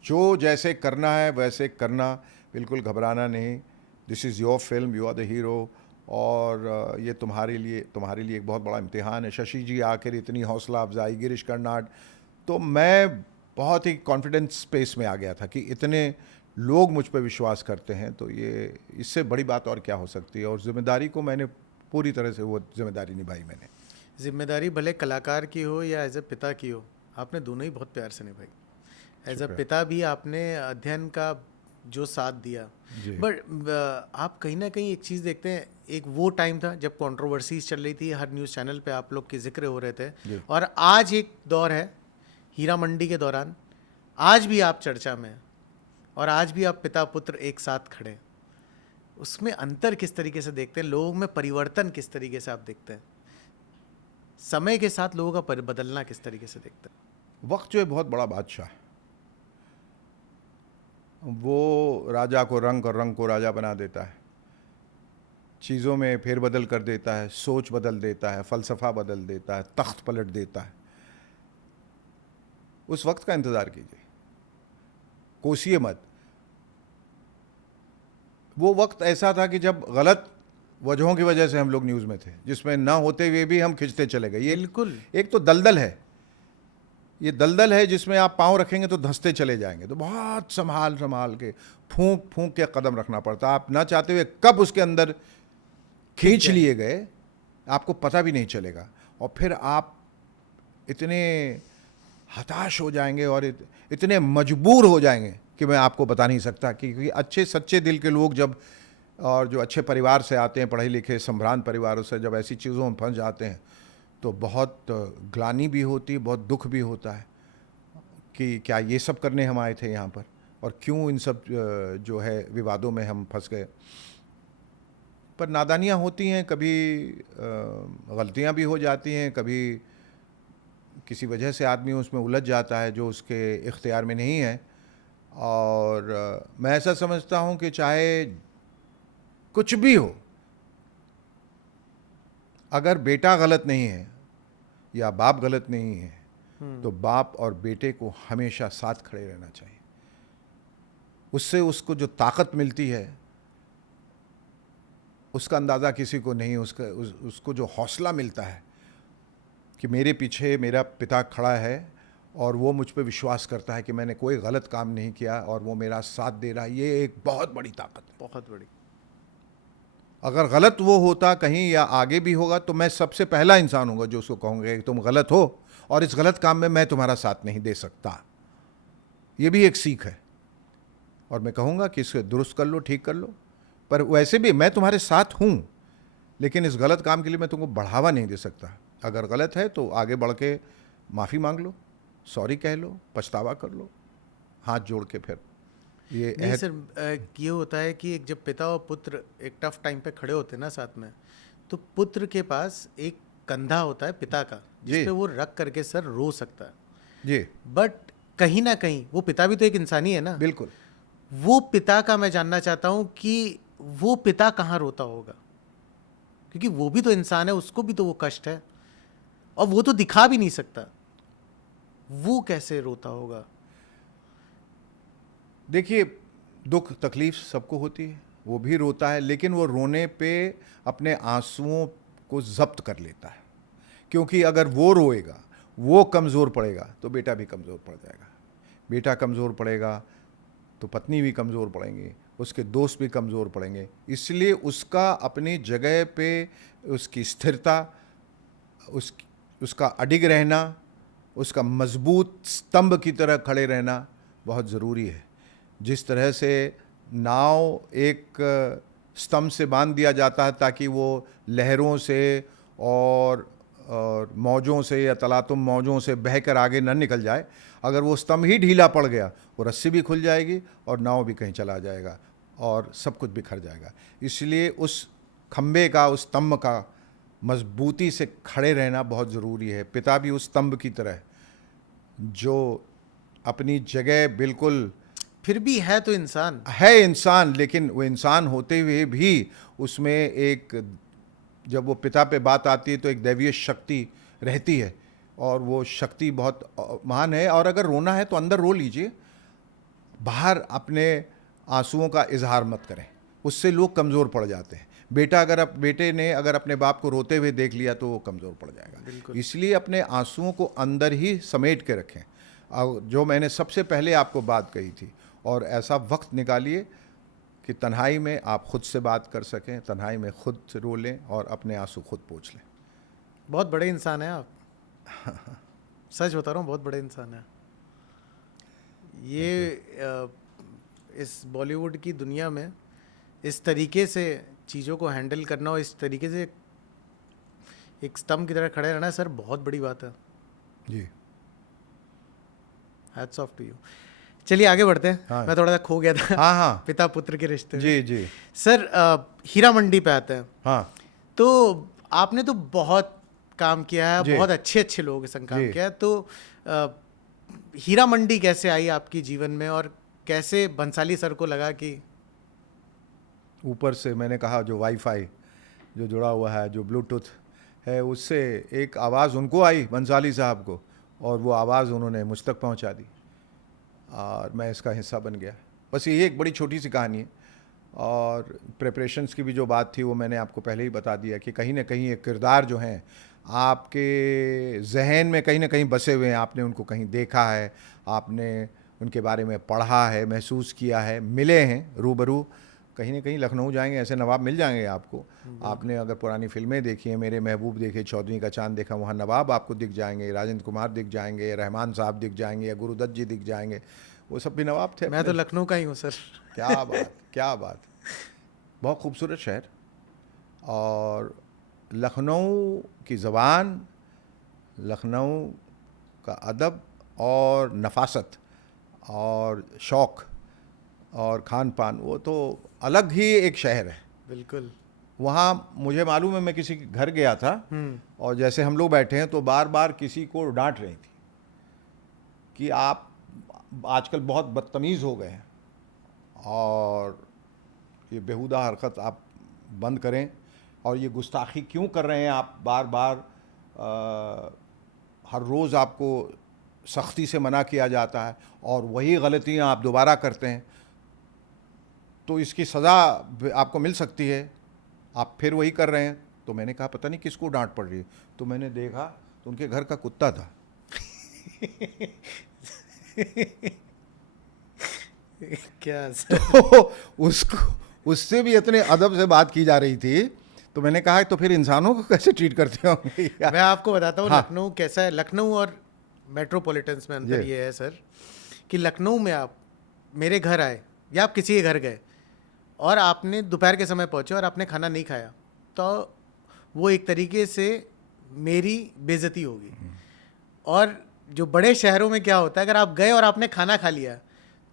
जो जैसे करना है वैसे करना, बिल्कुल घबराना नहीं, this is your film, you are the hero, और ये तुम्हारे लिए एक बहुत बड़ा इम्तिहान है। शशि जी आखिर इतनी हौसला अफजाई, गिरीश कर्नाड, तो मैं बहुत ही कॉन्फिडेंस स्पेस में आ गया था कि इतने लोग मुझ पर विश्वास करते हैं, तो ये इससे बड़ी बात और क्या हो सकती है। और जिम्मेदारी को मैंने पूरी तरह से वो जिम्मेदारी निभाई मैंने। जिम्मेदारी भले कलाकार की हो या एज ए पिता की हो, आपने दोनों ही बहुत प्यार से निभाई। एज अ शुक्रिया। पिता भी आपने अध्ययन का जो साथ दिया, जी। बट आप कहीं ना कहीं एक चीज़ देखते हैं, एक वो टाइम था जब कंट्रोवर्सीज चल रही थी, हर न्यूज़ चैनल पे आप लोग के जिक्र हो रहे थे, जी। और आज एक दौर है हीरा मंडी के दौरान, आज भी आप चर्चा में हैं, और आज भी आप पिता पुत्र एक साथ खड़े हैं। उसमें अंतर किस तरीके से देखते हैं, लोगों में परिवर्तन किस तरीके से आप देखते हैं, समय के साथ लोगों का बदलना किस तरीके से देखते हैं? वक्त जो है बहुत बड़ा बादशाह है, वो राजा को रंग और रंग को राजा बना देता है, चीज़ों में फेरबदल कर देता है, सोच बदल देता है, फ़लसफ़ा बदल देता है, तख्त पलट देता है। उस वक्त का इंतज़ार कीजिए, कोसिए मत। वो वक्त ऐसा था कि जब गलत वजहों की वजह से हम लोग न्यूज़ में थे, जिसमें ना होते हुए भी हम खिंचते चले गए। ये बिल्कुल। एक तो दलदल है, ये दलदल है जिसमें आप पाँव रखेंगे तो धंसते चले जाएंगे, तो बहुत संभाल संभाल के, फूंक फूंक के कदम रखना पड़ता है। आप ना चाहते हुए कब उसके अंदर खींच लिए गए आपको पता भी नहीं चलेगा, और फिर आप इतने हताश हो जाएंगे और इतने मजबूर हो जाएंगे कि मैं आपको बता नहीं सकता। क्योंकि अच्छे सच्चे दिल के लोग जब, और जो अच्छे परिवार से आते हैं, पढ़े लिखे संभ्रांत परिवारों से, जब ऐसी चीज़ों में फंस जाते हैं, तो बहुत ग्लानि भी होती है, बहुत दुख भी होता है कि क्या ये सब करने हम आए थे यहाँ पर, और क्यों इन सब जो है विवादों में हम फंस गए। पर नादानियाँ होती हैं, कभी गलतियाँ भी हो जाती हैं, कभी किसी वजह से आदमी उसमें उलझ जाता है जो उसके इख्तियार में नहीं है। और मैं ऐसा समझता हूँ कि चाहे कुछ भी हो, अगर बेटा गलत नहीं है या बाप गलत नहीं है, तो बाप और बेटे को हमेशा साथ खड़े रहना चाहिए। उससे उसको जो ताकत मिलती है उसका अंदाज़ा किसी को नहीं। उसको जो हौसला मिलता है कि मेरे पीछे मेरा पिता खड़ा है और वो मुझ पे विश्वास करता है कि मैंने कोई गलत काम नहीं किया और वो मेरा साथ दे रहा है, ये एक बहुत बड़ी ताकत है। बहुत बड़ी। अगर गलत वो होता कहीं या आगे भी होगा तो मैं सबसे पहला इंसान हूँगा जो उसको कहूँगा कि तुम गलत हो और इस गलत काम में मैं तुम्हारा साथ नहीं दे सकता। ये भी एक सीख है और मैं कहूँगा कि इसे दुरुस्त कर लो, ठीक कर लो, पर वैसे भी मैं तुम्हारे साथ हूँ, लेकिन इस गलत काम के लिए मैं तुमको बढ़ावा नहीं दे सकता। अगर गलत है तो आगे बढ़ के माफ़ी मांग लो, सॉरी कह लो, पछतावा कर लो, हाथ जोड़ के फिर ये नहीं सर, ये होता है कि एक जब पिता और पुत्र एक टफ टाइम पे खड़े होते हैं ना साथ में, तो पुत्र के पास एक कंधा होता है पिता का जिस पे वो रख करके सर रो सकता है जी, बट कहीं ना कहीं वो पिता भी तो एक इंसान ही है ना। बिल्कुल। वो पिता का मैं जानना चाहता हूँ कि वो पिता कहाँ रोता होगा, क्योंकि वो भी तो इंसान है, उसको भी तो वो कष्ट है और वो तो दिखा भी नहीं सकता, वो कैसे रोता होगा? देखिए, दुख तकलीफ सबको होती है, वो भी रोता है, लेकिन वो रोने पे अपने आंसुओं को जब्त कर लेता है, क्योंकि अगर वो रोएगा, वो कमज़ोर पड़ेगा तो बेटा भी कमज़ोर पड़ जाएगा, बेटा कमज़ोर पड़ेगा तो पत्नी भी कमज़ोर पड़ेंगी, उसके दोस्त भी कमज़ोर पड़ेंगे। इसलिए उसका अपनी जगह पे उसकी स्थिरता, उसका अडिग रहना, उसका मजबूत स्तंभ की तरह खड़े रहना बहुत ज़रूरी है। जिस तरह से नाव एक स्तंभ से बांध दिया जाता है ताकि वो लहरों से और मौजों से या तलातुम मौजों से बहकर आगे न निकल जाए, अगर वो स्तंभ ही ढीला पड़ गया, वो रस्सी भी खुल जाएगी और नाव भी कहीं चला जाएगा और सब कुछ बिखर जाएगा। इसलिए उस खंबे का, उस स्तंभ का मजबूती से खड़े रहना बहुत ज़रूरी है। पिता भी उस स्तंभ की तरह जो अपनी जगह बिल्कुल, फिर भी है तो इंसान है इंसान, लेकिन वो इंसान होते हुए भी उसमें एक, जब वो पिता पे बात आती है तो एक दैवीय शक्ति रहती है और वो शक्ति बहुत महान है। और अगर रोना है तो अंदर रो लीजिए, बाहर अपने आंसुओं का इजहार मत करें, उससे लोग कमज़ोर पड़ जाते हैं। बेटे ने अगर अपने बाप को रोते हुए देख लिया तो वो कमज़ोर पड़ जाएगा। इसलिए अपने आंसुओं को अंदर ही समेट के रखें, जो मैंने सबसे पहले आपको बात कही थी। और ऐसा वक्त निकालिए कि तन्हाई में आप खुद से बात कर सकें, तन्हाई में खुद से रो लें और अपने आंसू खुद पोंछ लें। बहुत बड़े इंसान हैं आप। सच बता रहा हूँ, बहुत बड़े इंसान हैं ये। इस बॉलीवुड की दुनिया में इस तरीके से चीज़ों को हैंडल करना और इस तरीके से एक स्तंभ की तरह खड़े रहना सर, बहुत बड़ी बात है जी। Hats off to you. चलिए आगे बढ़ते हैं। हाँ। मैं थोड़ा सा खो गया था। हाँ हाँ पिता पुत्र के रिश्ते में। जी जी। सर हीरा मंडी पे आते हैं। हाँ तो आपने तो बहुत काम किया है, जी। बहुत अच्छे अच्छे लोगों के संग काम जी। किया है, तो हीरा मंडी कैसे आई आपकी जीवन में और कैसे बंसाली सर को लगा कि ऊपर से मैंने कहा जो वाईफाई जो जुड़ा हुआ है, जो ब्लूटूथ है, उससे एक आवाज़ उनको आई बंसाली साहब को और वो आवाज़ उन्होंने मुझ तक पहुंचा दी और मैं इसका हिस्सा बन गया। बस ये एक बड़ी छोटी सी कहानी है। और प्रिपरेशंस की भी जो बात थी वो मैंने आपको पहले ही बता दिया कि कहीं ना कहीं एक किरदार जो हैं आपके जहन में कहीं ना कहीं बसे हुए हैं, आपने उनको कहीं देखा है, आपने उनके बारे में पढ़ा है, महसूस किया है, मिले हैं रूबरू। कहीं ना कहीं लखनऊ जाएंगे ऐसे नवाब मिल जाएंगे आपको। आपने अगर पुरानी फिल्में देखी हैं, मेरे महबूब देखे, चौधरी का चांद देखा, वहाँ नवाब आपको दिख जाएंगे, राजेंद्र कुमार दिख जाएंगे, रहमान साहब दिख जाएंगे, या गुरुदत्त जी दिख जाएंगे, वो सब भी नवाब थे। मैं तो लखनऊ का ही हूँ सर। क्या बात, क्या बात। बहुत खूबसूरत शहर, और लखनऊ की ज़बान, लखनऊ का अदब और नफासत और शौक़ और खान पान, वो तो अलग ही एक शहर है। बिल्कुल। वहाँ मुझे मालूम है, मैं किसी के घर गया था और जैसे हम लोग बैठे हैं तो बार बार किसी को डांट रही थी कि आप आजकल बहुत बदतमीज़ हो गए हैं और ये बेहुदा हरकत आप बंद करें, और ये गुस्ताखी क्यों कर रहे हैं आप बार बार, हर रोज़ आपको सख्ती से मना किया जाता है और वही गलतियां आप दोबारा करते हैं, तो इसकी सज़ा आपको मिल सकती है, आप फिर वही कर रहे हैं। तो मैंने कहा पता नहीं किसको डांट पड़ रही है, तो मैंने देखा तो उनके घर का कुत्ता था क्या सर? तो उसको उससे भी इतने अदब से बात की जा रही थी, तो मैंने कहा तो फिर इंसानों को कैसे ट्रीट करते होंगे यार? मैं आपको बताता हूँ हाँ। लखनऊ कैसा है। लखनऊ और मेट्रोपॉलिटन्स में अंतर जी। ये है सर कि लखनऊ में आप मेरे घर आए या आप किसी के घर गए और आपने दोपहर के समय पहुंचे और आपने खाना नहीं खाया, तो वो एक तरीके से मेरी बेइज्जती होगी। और जो बड़े शहरों में क्या होता है, अगर आप गए और आपने खाना खा लिया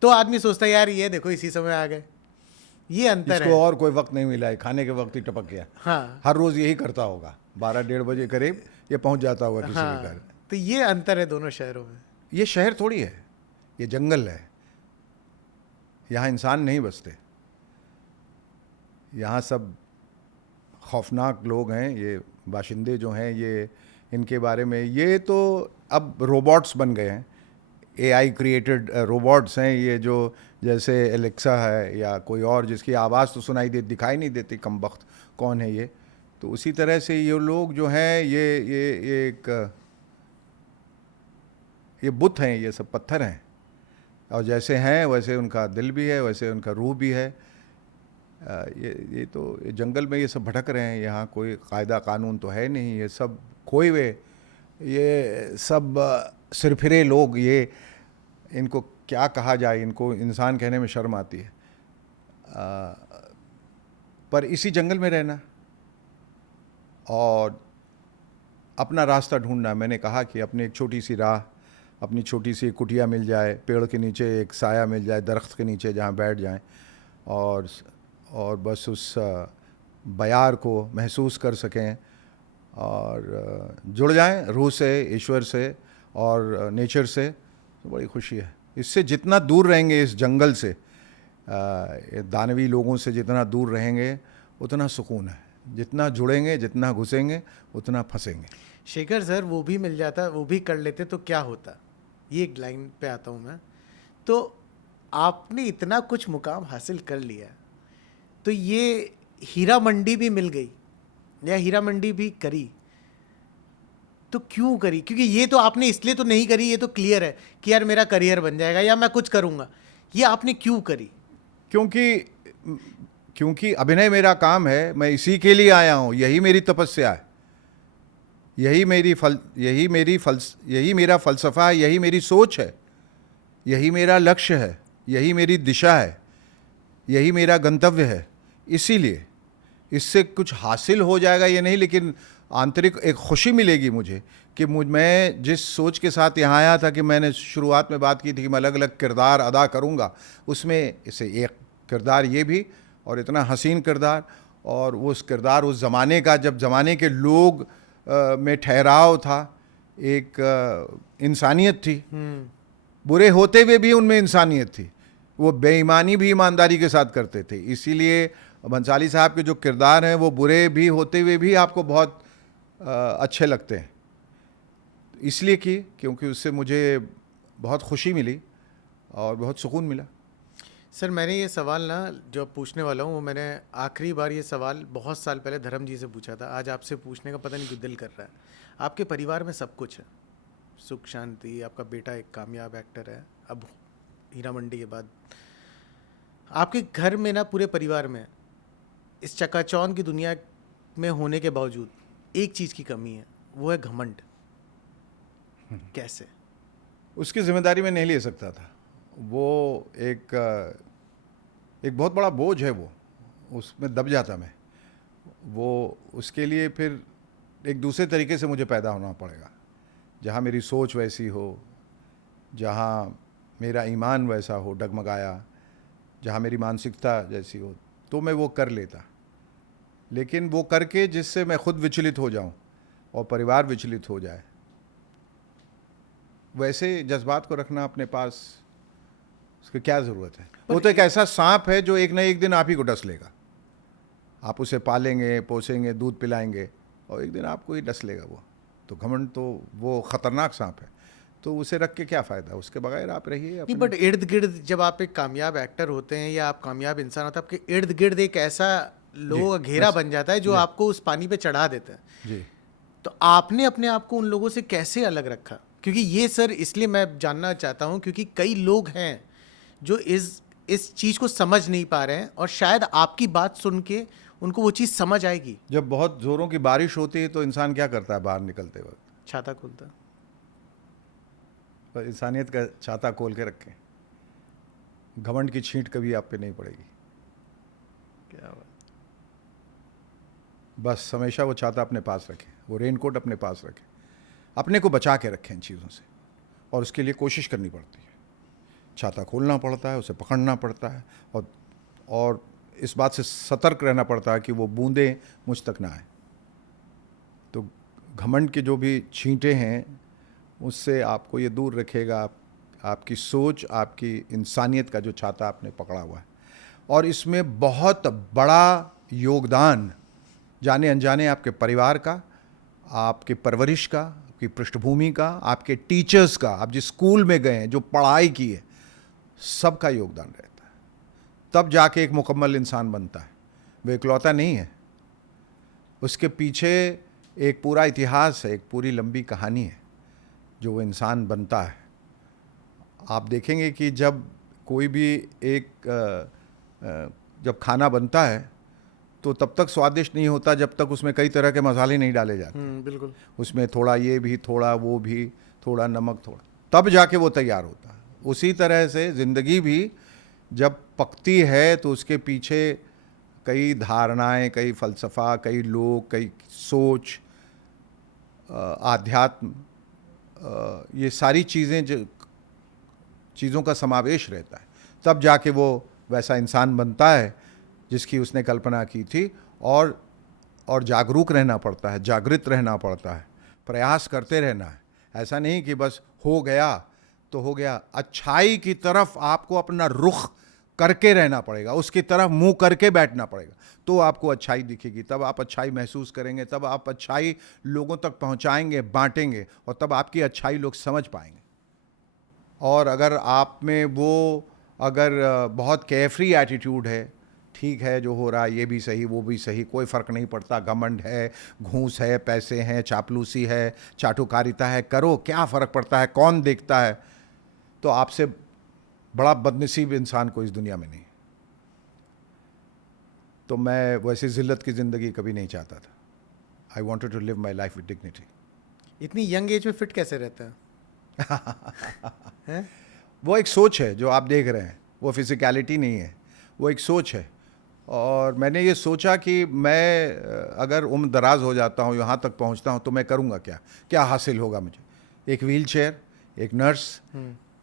तो आदमी सोचता है यार ये देखो इसी समय आ गए। ये अंतर इसको है। और कोई वक्त नहीं मिला है, खाने के वक्त ही टपक गया। हाँ हर रोज यही करता होगा, 12-1:30 बजे करीब ये पहुंच जाता होगा किसी के हाँ, घर। तो ये अंतर है दोनों शहरों में। ये शहर थोड़ी है, ये जंगल है। यहाँ इंसान नहीं बसते, यहाँ सब खौफनाक लोग हैं। ये बाशिंदे जो हैं, ये इनके बारे में, ये तो अब रोबोट्स बन गए हैं, एआई क्रिएटेड रोबोट्स हैं ये, जो जैसे एलेक्सा है या कोई और, जिसकी आवाज़ तो सुनाई दे दिखाई नहीं देती, कम वक्त कौन है ये। तो उसी तरह से ये लोग जो हैं, ये एक ये बुत हैं, ये सब पत्थर हैं, और जैसे हैं वैसे उनका दिल भी है, वैसे उनका रूह भी है। ये तो ये जंगल में ये सब भटक रहे हैं, यहाँ कोई कायदा कानून तो है नहीं, ये सब खोए हुए, ये सब सिरफिरे लोग, ये इनको क्या कहा जाए, इनको इंसान कहने में शर्म आती है। पर इसी जंगल में रहना और अपना रास्ता ढूंढना, मैंने कहा कि अपनी एक छोटी सी राह, अपनी छोटी सी कुटिया मिल जाए, पेड़ के नीचे एक साया मिल जाए, दरख्त के नीचे जहाँ बैठ जाएं और बस उस बयार को महसूस कर सकें और जुड़ जाएं रूह से, ईश्वर से और नेचर से, तो बड़ी खुशी है। इससे जितना दूर रहेंगे इस जंगल से, दानवी लोगों से जितना दूर रहेंगे उतना सुकून है। जितना जुड़ेंगे, जितना घुसेंगे, उतना फंसेंगे। शेखर सर, वो भी मिल जाता, वो भी कर लेते तो क्या होता? ये एक लाइन पे आता हूँ मैं। तो आपने इतना कुछ मुकाम हासिल कर लिया, तो ये हीरा मंडी भी मिल गई या हीरा मंडी भी करी, तो क्यों करी? क्योंकि ये तो आपने इसलिए तो नहीं करी, ये तो क्लियर है कि यार मेरा करियर बन जाएगा या मैं कुछ करूँगा। ये आपने क्यों करी? क्योंकि अभिनय मेरा काम है, मैं इसी के लिए आया हूँ, यही मेरी तपस्या है, यही मेरा फ़लसफ़ा है, यही मेरी सोच है, यही मेरा लक्ष्य है, यही मेरी दिशा है, यही मेरा गंतव्य है। इसीलिए इससे कुछ हासिल हो जाएगा ये नहीं, लेकिन आंतरिक एक खुशी मिलेगी मुझे कि मैं जिस सोच के साथ यहाँ आया था, कि मैंने शुरुआत में बात की थी कि मैं अलग अलग किरदार अदा करूँगा, उसमें इसे एक किरदार ये भी, और इतना हसीन किरदार, और वो उस किरदार उस ज़माने का, जब ज़माने के लोग में ठहराव था, एक इंसानियत थी, बुरे होते हुए भी उनमें इंसानियत थी, वो बेईमानी भी ईमानदारी के साथ करते थे। इसीलिए भंसाली साहब के जो किरदार हैं वो बुरे भी होते हुए भी आपको बहुत अच्छे लगते हैं, इसलिए क्योंकि उससे मुझे बहुत खुशी मिली और बहुत सुकून मिला। सर, मैंने ये सवाल ना जो पूछने वाला हूँ, वो मैंने आखिरी बार ये सवाल बहुत साल पहले धर्म जी से पूछा था। आज आपसे पूछने का पता नहीं क्यों दिल कर रहा है। आपके परिवार में सब कुछ है, सुख शांति, आपका बेटा एक कामयाब एक्टर है, अब हीरा मंडी के बाद आपके घर में ना, पूरे परिवार में इस चकाचौंध की दुनिया में होने के बावजूद एक चीज़ की कमी है, वो है घमंड। कैसे? उसकी जिम्मेदारी मैं नहीं ले सकता था, वो एक बहुत बड़ा बोझ है, वो उसमें दब जाता मैं। वो उसके लिए फिर एक दूसरे तरीके से मुझे पैदा होना पड़ेगा, जहाँ मेरी सोच वैसी हो, जहाँ मेरा ईमान वैसा हो डगमगाया, जहाँ मेरी मानसिकता जैसी हो, तो मैं वो कर लेता। लेकिन वो करके जिससे मैं खुद विचलित हो जाऊं और परिवार विचलित हो जाए, वैसे जज्बात को रखना अपने पास, उसकी क्या ज़रूरत है? वो तो एक ऐसा सांप है जो एक न एक दिन आप ही को डस लेगा। आप उसे पालेंगे, पोसेंगे, दूध पिलाएंगे, और एक दिन आपको ही डस लेगा वो। तो घमंड तो वो ख़तरनाक सांप है, तो उसे रख के क्या फ़ायदा? उसके बगैर आप रहिए। नहीं, बट इर्द गिर्द जब आप एक कामयाब एक्टर होते हैं या आप कामयाब इंसान होते हैं, आपके इर्द गिर्द एक ऐसा लोगों का घेरा बन जाता है जो आपको उस पानी पे चढ़ा देता है। जी। तो आपने अपने आप को उन लोगों से कैसे अलग रखा? क्योंकि ये सर इसलिए मैं जानना चाहता हूँ क्योंकि कई लोग हैं जो इस चीज़ को समझ नहीं पा रहे हैं और शायद आपकी बात सुन के उनको वो चीज़ समझ आएगी। जब बहुत ज़ोरों की बारिश होती है तो इंसान क्या करता है बाहर निकलते वक्त? छाता खोलता। पर इंसानियत का छाता खोल के रखें, घमंड की छींट कभी आप पे नहीं पड़ेगी। क्या बात। बस हमेशा वो छाता अपने पास रखें, वो रेनकोट अपने पास रखें, अपने को बचा के रखें इन चीज़ों से, और उसके लिए कोशिश करनी पड़ती है। छाता खोलना पड़ता है, उसे पकड़ना पड़ता है, और इस बात से सतर्क रहना पड़ता है कि वो बूंदें मुझ तक ना आए। तो घमंड के जो भी छींटे हैं उससे आपको ये दूर रखेगा, आपकी सोच, आपकी इंसानियत का जो छाता आपने पकड़ा हुआ है। और इसमें बहुत बड़ा योगदान जाने अनजाने आपके परिवार का, आपके परवरिश का, आपकी पृष्ठभूमि का, आपके टीचर्स का, आप जिस स्कूल में गए हैं, जो पढ़ाई की है, सबका योगदान रहता है। तब जाके एक मुकम्मल इंसान बनता है। वो इकलौता नहीं है, उसके पीछे एक पूरा इतिहास है, एक पूरी लंबी कहानी है जो वो इंसान बनता है। आप देखेंगे कि जब कोई भी जब खाना बनता है तो तब तक स्वादिष्ट नहीं होता जब तक उसमें कई तरह के मसाले नहीं डाले जाते। बिल्कुल। उसमें थोड़ा ये भी, थोड़ा वो भी, थोड़ा नमक, थोड़ा, तब जाके वो तैयार होता है। उसी तरह से ज़िंदगी भी जब पकती है तो उसके पीछे कई धारणाएं, कई फ़लसफ़ा, कई लोग, कई सोच, आध्यात्म, ये सारी चीज़ों का समावेश रहता है। तब जाके वो वैसा इंसान बनता है जिसकी उसने कल्पना की थी। और जागरूक रहना पड़ता है, जागृत रहना पड़ता है, प्रयास करते रहना है। ऐसा नहीं कि बस हो गया तो हो गया। अच्छाई की तरफ आपको अपना रुख करके रहना पड़ेगा, उसकी तरफ मुंह करके बैठना पड़ेगा, तो आपको अच्छाई दिखेगी, तब आप अच्छाई महसूस करेंगे, तब आप अच्छाई लोगों तक पहुंचाएंगे, बांटेंगे, और तब आपकी अच्छाई लोग समझ पाएंगे। और अगर आप में वो बहुत केयरफ्री एटीट्यूड है, ठीक है जो हो रहा है ये भी सही वो भी सही, कोई फ़र्क नहीं पड़ता, घमंड है, घूस है, पैसे हैं, चापलूसी है, चाटुकारिता है, करो, क्या फ़र्क पड़ता है, कौन देखता है, तो आपसे बड़ा बदनसीब इंसान कोई इस दुनिया में नहीं। तो मैं वैसी ज़िल्लत की ज़िंदगी कभी नहीं चाहता था। I wanted to live my life with dignity. इतनी यंग एज में फिट कैसे रहता है? हैं? वो एक सोच है जो आप देख रहे हैं, वो फिज़िकलिटी नहीं है, वो एक सोच है। और मैंने ये सोचा कि मैं अगर उम्र दराज हो जाता हूँ, यहाँ तक पहुँचता हूँ, तो मैं करूँगा क्या, क्या हासिल होगा मुझे? एक व्हील चेयर, एक नर्स,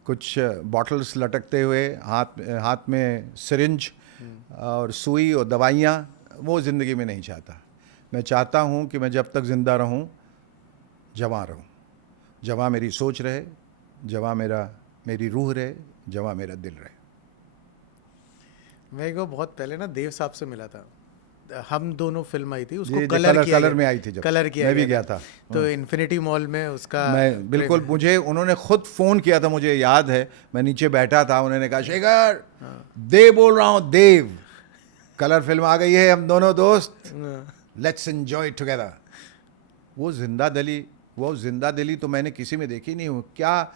कुछ बॉटल्स लटकते हुए, हाथ में सिरिंज और सुई और दवाइयाँ, वो ज़िंदगी में नहीं चाहता। मैं चाहता हूँ कि मैं जब तक ज़िंदा रहूँ, जवां रहूँ, जवां मेरी सोच रहे, जवां मेरी रूह रहे, जवां मेरा दिल रहे। मैं को बहुत पहले ना देव साहब से मिला था, हम दोनों फिल्म आई थी, उसको ये कलर किया कलर गया, में आई थी, जब कलर किया मैं भी गया था। तो इन्फिनिटी मॉल में उसका मैं बिल्कुल, मुझे उन्होंने खुद फ़ोन किया था, मुझे याद है, मैं नीचे बैठा था, उन्होंने कहा शेखर देव बोल रहा हूँ, देव, कलर फिल्म आ गई है, हम दोनों दोस्त, लेट्स एंजॉय टुगेदर। वो जिंदा दिली तो मैंने किसी में देखी नहीं हूँ। क्या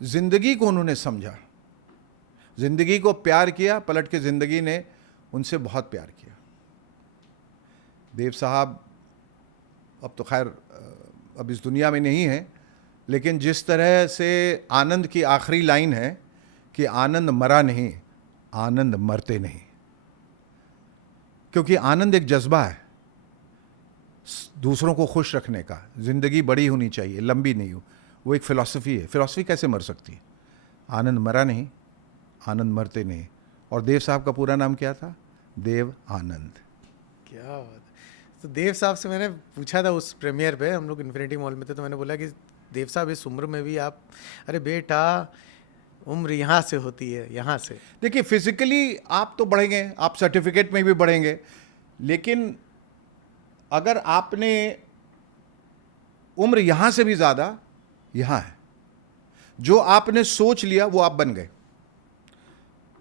जिंदगी को उन्होंने समझा, जिंदगी को प्यार किया, पलट के जिंदगी ने उनसे बहुत प्यार किया। देव साहब अब तो खैर अब इस दुनिया में नहीं है, लेकिन जिस तरह से आनंद की आखिरी लाइन है कि आनंद मरा नहीं, आनंद मरते नहीं, क्योंकि आनंद एक जज्बा है दूसरों को खुश रखने का। ज़िंदगी बड़ी होनी चाहिए, लंबी नहीं हो, वो एक फ़िलॉसफी है। फ़िलॉसफी कैसे मर सकती है? आनंद मरा नहीं, आनंद मरते नहीं। और देव साहब का पूरा नाम क्या था? देव आनंद। क्या बात है। तो देव साहब से मैंने पूछा था उस प्रीमियर पे, हम लोग इन्फिनिटी मॉल में थे, तो मैंने बोला कि देव साहब इस उम्र में भी आप, अरे बेटा उम्र यहाँ से होती है, यहाँ से। देखिए फिजिकली आप तो बढ़ेंगे, आप सर्टिफिकेट में भी बढ़ेंगे, लेकिन अगर आपने उम्र यहाँ से भी ज़्यादा यहाँ है, जो आपने सोच लिया वो आप बन गए।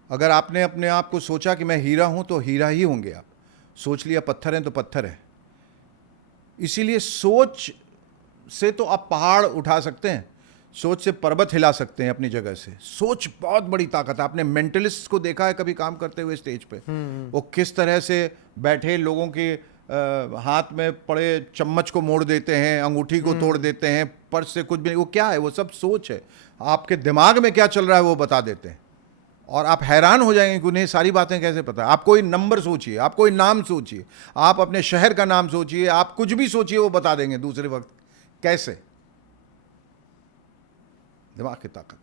अगर आपने अपने आप को सोचा कि मैं हीरा हूँ तो हीरा ही होंगे आप, सोच लिया पत्थर हैं तो पत्थर है। इसीलिए सोच से तो आप पहाड़ उठा सकते हैं, सोच से पर्वत हिला सकते हैं अपनी जगह से। सोच बहुत बड़ी ताकत है। आपने मेंटलिस्ट को देखा है कभी काम करते हुए स्टेज पे? वो किस तरह से बैठे लोगों के हाथ में पड़े चम्मच को मोड़ देते हैं, अंगूठी को तोड़ देते हैं, पर्स से कुछ भी नहीं, वो क्या है, वो सब सोच है। आपके दिमाग में क्या चल रहा है वो बता देते हैं, और आप हैरान हो जाएंगे कि उन्हें सारी बातें कैसे पता है। आप कोई नंबर सोचिए, आप कोई नाम सोचिए, आप अपने शहर का नाम सोचिए, आप कुछ भी सोचिए, वो बता देंगे दूसरे वक्त। कैसे? दिमाग की ताकत,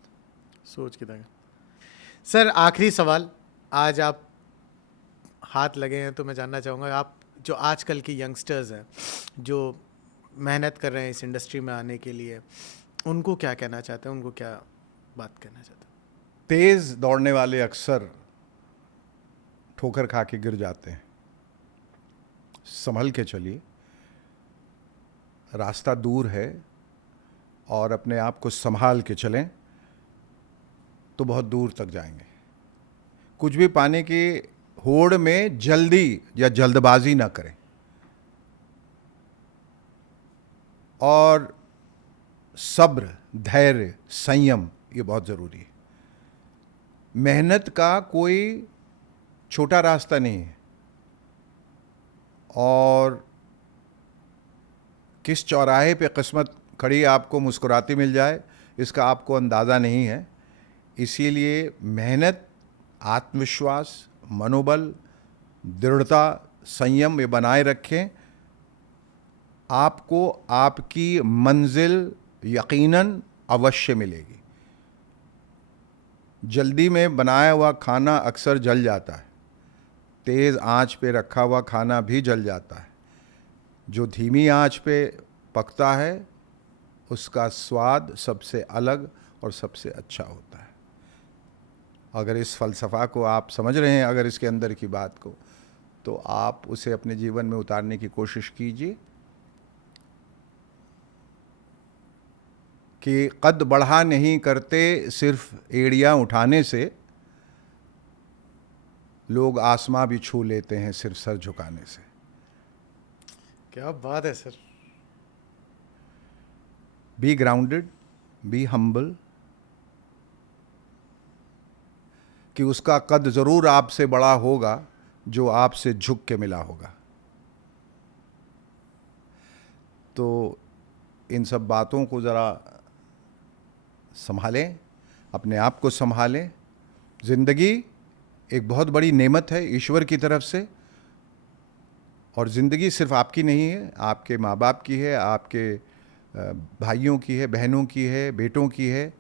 सोच की ताकत। सर आखिरी सवाल, आज आप हाथ लगे हैं तो मैं जानना चाहूँगा, आप जो आजकल के यंगस्टर्स हैं जो मेहनत कर रहे हैं इस इंडस्ट्री में आने के लिए, उनको क्या कहना चाहते हैं, उनको क्या बात कहना चाहते हैं? तेज दौड़ने वाले अक्सर ठोकर खा के गिर जाते हैं। संभल के चलिए, रास्ता दूर है, और अपने आप को संभाल के चलें तो बहुत दूर तक जाएंगे। कुछ भी पाने की होड़ में जल्दी या जल्दबाजी ना करें, और सब्र, धैर्य, संयम ये बहुत ज़रूरी है। मेहनत का कोई छोटा रास्ता नहीं है, और किस चौराहे पे किस्मत खड़ी आपको मुस्कुराती मिल जाए इसका आपको अंदाज़ा नहीं है। इसीलिए मेहनत, आत्मविश्वास, मनोबल, दृढ़ता, संयम ये बनाए रखें। आपको आपकी मंजिल यकीनन अवश्य मिलेगी। जल्दी में बनाया हुआ खाना अक्सर जल जाता है, तेज़ आंच पे रखा हुआ खाना भी जल जाता है। जो धीमी आंच पे पकता है उसका स्वाद सबसे अलग और सबसे अच्छा होता है। अगर इस फ़लसफ़ा को आप समझ रहे हैं, अगर इसके अंदर की बात को, तो आप उसे अपने जीवन में उतारने की कोशिश कीजिए कि कद बढ़ा नहीं करते सिर्फ एड़ियाँ उठाने से, लोग आसमां भी छू लेते हैं सिर्फ सर झुकाने से। क्या बात है sir. Be grounded, be humble, कि उसका कद ज़रूर आपसे बड़ा होगा जो आपसे झुक के मिला होगा। तो इन सब बातों को ज़रा संभालें, अपने आप को संभालें। ज़िंदगी एक बहुत बड़ी नेमत है ईश्वर की तरफ से, और ज़िंदगी सिर्फ आपकी नहीं है, आपके माँ बाप की है, आपके भाइयों की है, बहनों की है, बेटों की है।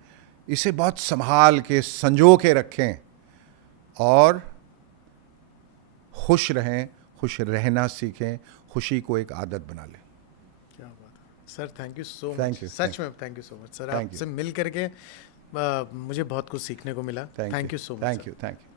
इसे बहुत संभाल के संजो के रखें और खुश रहें, खुश रहना सीखें, खुशी को एक आदत बना लें। क्या बात है sir, thank you so Thank much. you, सच में thank you so much sir. Thank you. आपसे मिल करके मुझे बहुत कुछ सीखने को मिला। Thank you so much. Thank you, thank you.